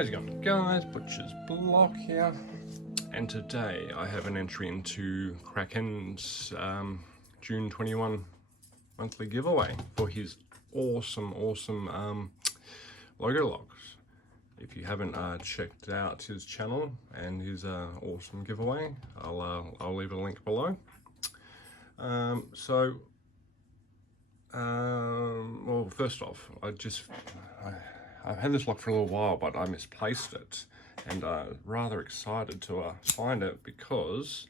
How's it going, guys? Butcher's Block here, and today I have an entry into kraKen's June 21 monthly giveaway for his awesome logo locks. If you haven't checked out his channel and his awesome giveaway, I'll leave a link below. Well, first off, I've had this lock for a little while, but I misplaced it, and rather excited to find it because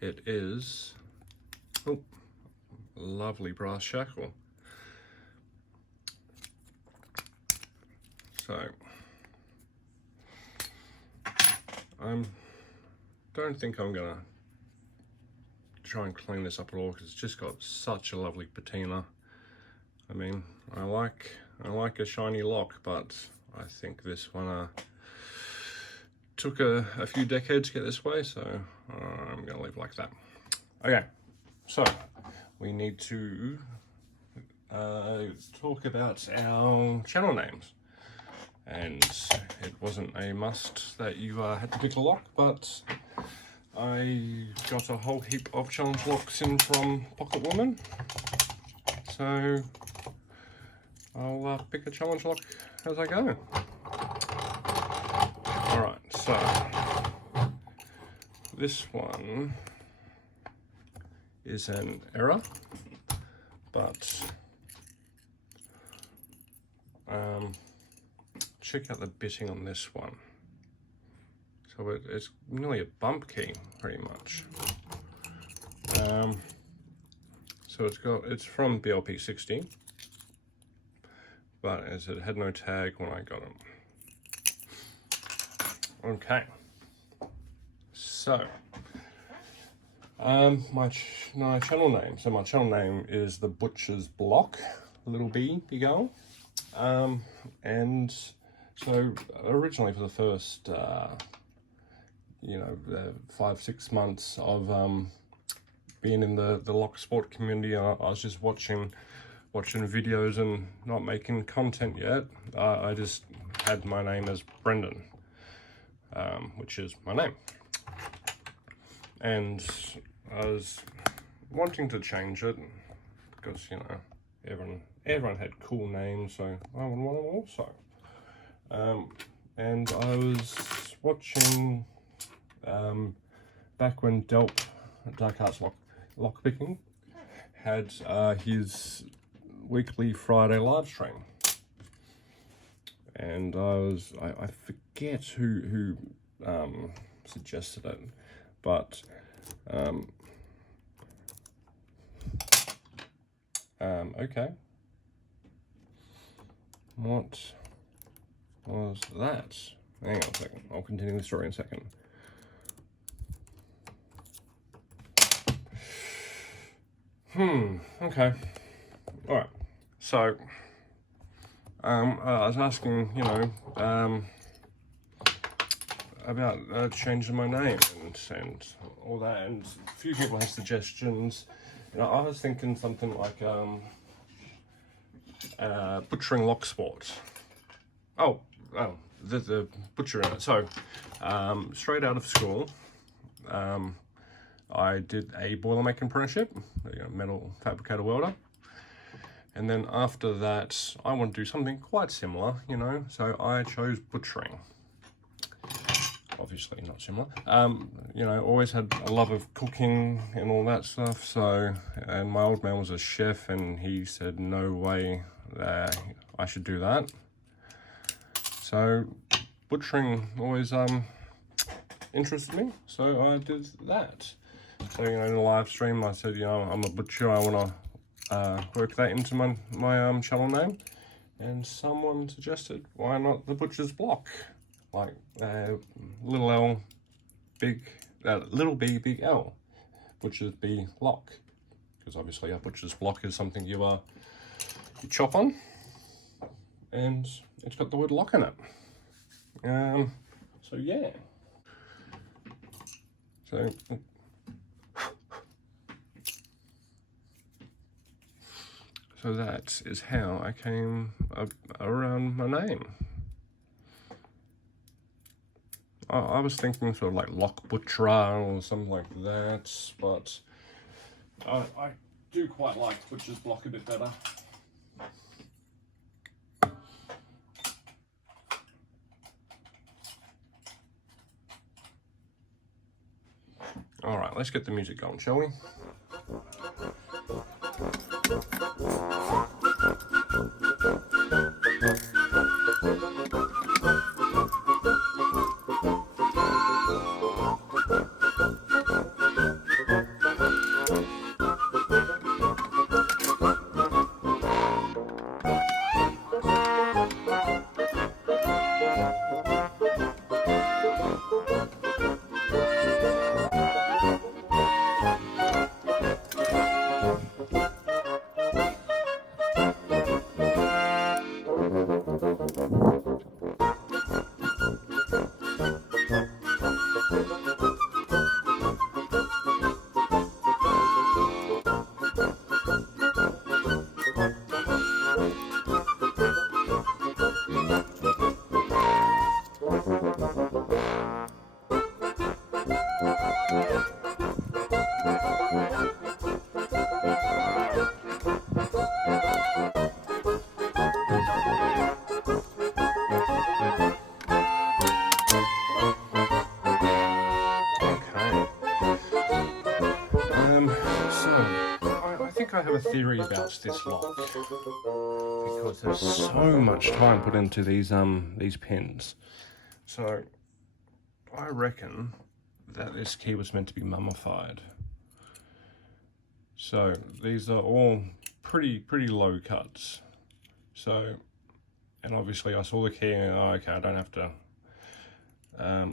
it is lovely brass shackle. So I don't think I'm gonna try and clean this up at all because it's just got such a lovely patina. I mean, I like a shiny lock, but I think this one took a few decades to get this way, so I'm gonna leave it like that. Okay, so we need to talk about our channel names. And it wasn't a must that you had to pick a lock, but I got a whole heap of challenge locks in from Pocket Woman, so I'll pick a challenge lock as I go. Alright, so this one is an error, but check out the bitting on this one. So it's nearly a bump key, pretty much. So it's from BLP 60, but as it had no tag when I got it. Okay, so my channel name. So my channel name is the Butcher's Block, little b, big O, and so originally for the first 5-6 months of being in the lock sport community, I was just watching videos and not making content yet. I just had my name as Brendan, which is my name, and I was wanting to change it because everyone had cool names, so I would want them also. And I was watching back when Dark Arts Lockpicking had his weekly Friday live stream, and I forget who suggested it, but okay, what was that? Hang on a second, I'll continue the story in a second. Okay. Alright. So I was asking, about changing my name and all that, and a few people had suggestions. I was thinking something like Butchering Lock Sport. The butcher in it. So straight out of school, I did a boilermaking apprenticeship, metal fabricator welder, and then after that I want to do something quite similar, so I chose butchering. Obviously not similar. Always had a love of cooking and all that stuff, and my old man was a chef and he said no way I should do that. So butchering always interested me, so I did that. So in the live stream I said, I'm a butcher, I want to work that into my channel name, and someone suggested, why not the Butcher's Block, like little L, little b, big L, Butcher's B lock, because obviously a butcher's block is something you chop on, and it's got the word lock in it. So yeah. So that is how I came around my name. I was thinking sort of like Lock Butcherer or something like that, but I do quite like Butcher's Block a bit better. All right, let's get the music going, shall we? I have a theory about this lock because there's so much time put into these pins. So I reckon that this key was meant to be mummified. So these are all pretty low cuts. So, and obviously I saw the key and okay, I don't have to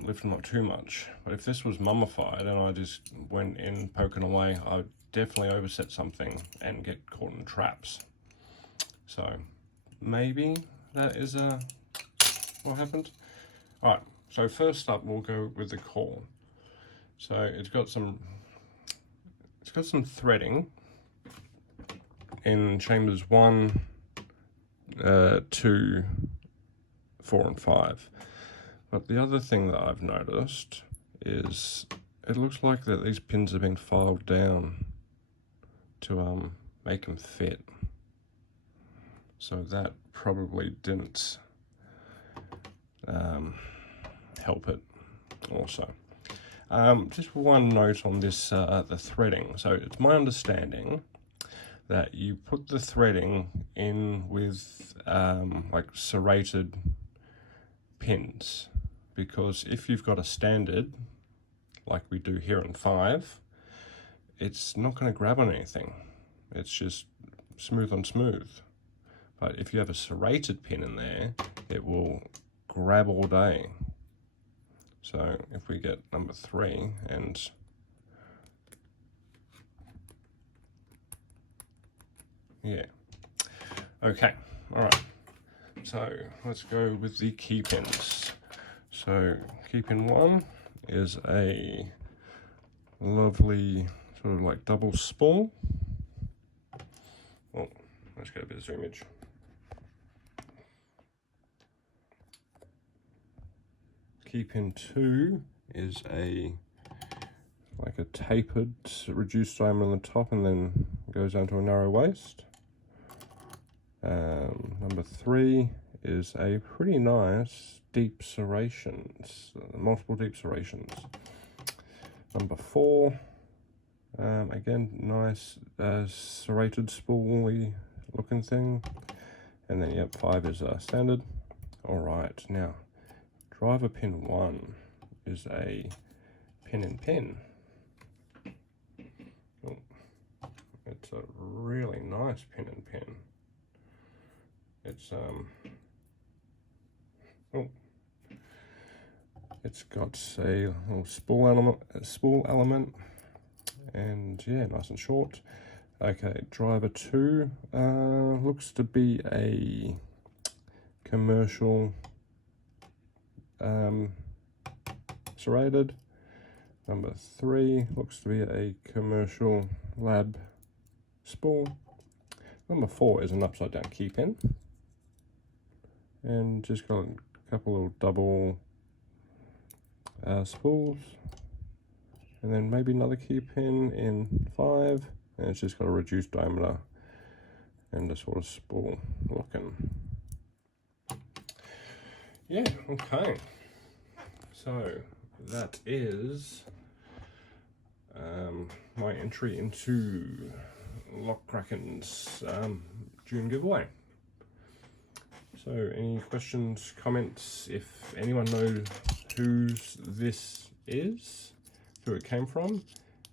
lift them up too much. But if this was mummified and I just went in poking away, I'd definitely overset something and get caught in traps. So maybe that is what happened. All right, so first up we'll go with the core. So it's got some threading in chambers 1, 2, 4 and 5. But the other thing that I've noticed is it looks like that these pins have been filed down to make them fit. So that probably didn't help it also. Just one note on this, the threading. So it's my understanding that you put the threading in with like serrated pins, because if you've got a standard like we do here in 5, it's not going to grab on anything. It's just smooth on smooth. But if you have a serrated pin in there, it will grab all day. So if we get number 3 and yeah. Okay, all right. So let's go with the key pins. So key pin 1 is a lovely sort of like double spool. Oh, let's get a bit of zoomage. Key pin 2 is like a tapered, reduced diameter on the top and then goes down to a narrow waist. Number 3 is a pretty nice deep serrations, multiple deep serrations. Number 4, again, nice serrated spooly looking thing. And then, yep, 5 is standard. All right, now, driver pin 1 is a pin in pin. Oh, it's a really nice pin in pin. It's it's got a little spool element, and yeah, nice and short. Okay, driver 2 looks to be a commercial serrated. Number 3 looks to be a commercial lab spool. Number 4 is an upside down key pin, and just got a couple of double spools, and then maybe another key pin in 5, and it's just got a reduced diameter and a sort of spool looking. Yeah, okay. So that is my entry into kraKen's June giveaway. So any questions, comments, if anyone knows whose this is, who it came from?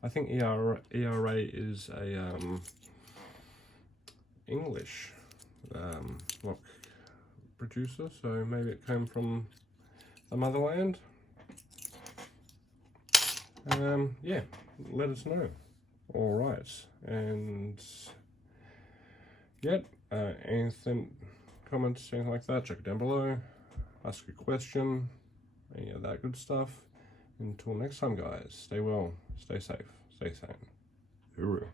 I think ERA is a English lock producer, so maybe it came from the motherland. Yeah, let us know. All right, and yeah, anything, comments, anything like that, check it down below. Ask a question, any of that good stuff. Until next time, guys, stay well, stay safe, stay sane. Hooroo.